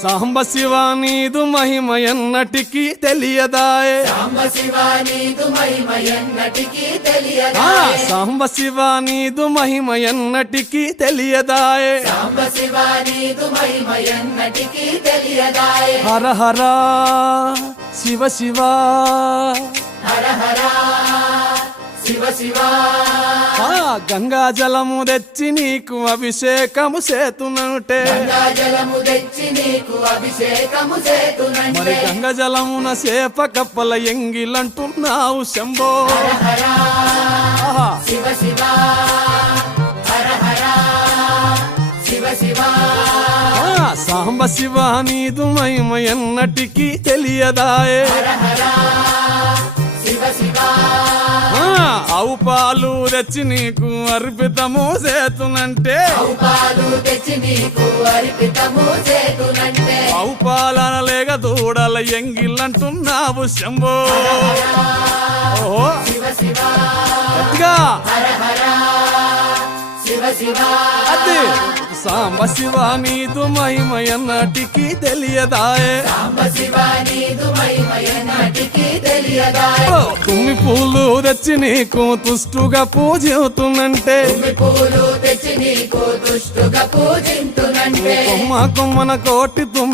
సాంబ శివ నీదు మహిమ ఎన్నటికి తెలియదాయే. సాంబ శివ నీదు మహిమ ఎన్నటికి తెలియదాయే. సాంబ శివ నీదు మహిమ ఎన్నటికి తెలియదాయే. సాంబ శివ నీదు మహిమ ఎన్నటికి తెలియదాయే. హర హర శివ శివ హర హర శివ శివ. గంగా జలము తెచ్చి నీకు అభిషేకము చేతునంటే. గంగా జలము తెచ్చి నీకు అభిషేకము చేతునంటే. మరి గంగా జలమున సేప కప్పల ఎంగిలంటున్నావు శంభో. హర హర ఆహా. శివ శివ హర హర శివ శివ. సాంబ శివ నీదు మహిమ ఎన్నటికి తెలియదాయే. హర హర శివ శివ. ఆవు పాలు తెచ్చి నీకు అర్పితము చేతునంటే. ఆవు పాలు తెచ్చి నీకు అర్పితము చేతునంటే. ఆవు పాలన లేక దూడల ఎంగిలంటున్నావు శంభో. ఓహో శివ శివ గట్టిగా హర హర శివ శివ. అది సాంబ శివ నీదు మహిమ ఎన్నటికి తెలియదాయే. సాంబ శివ నీదు మహిమ ఎన్నటికి తెలియదాయే. తుమ్మి పూలు తెచ్చి నీకు తుష్టుగా పూజిస్తున్నంటే. తుమ్మి పూలు తెచ్చి నీకు దుష్టుగా పూజింతునంటే. కొమ్మ కొమ్మన కోటి తుమ్మి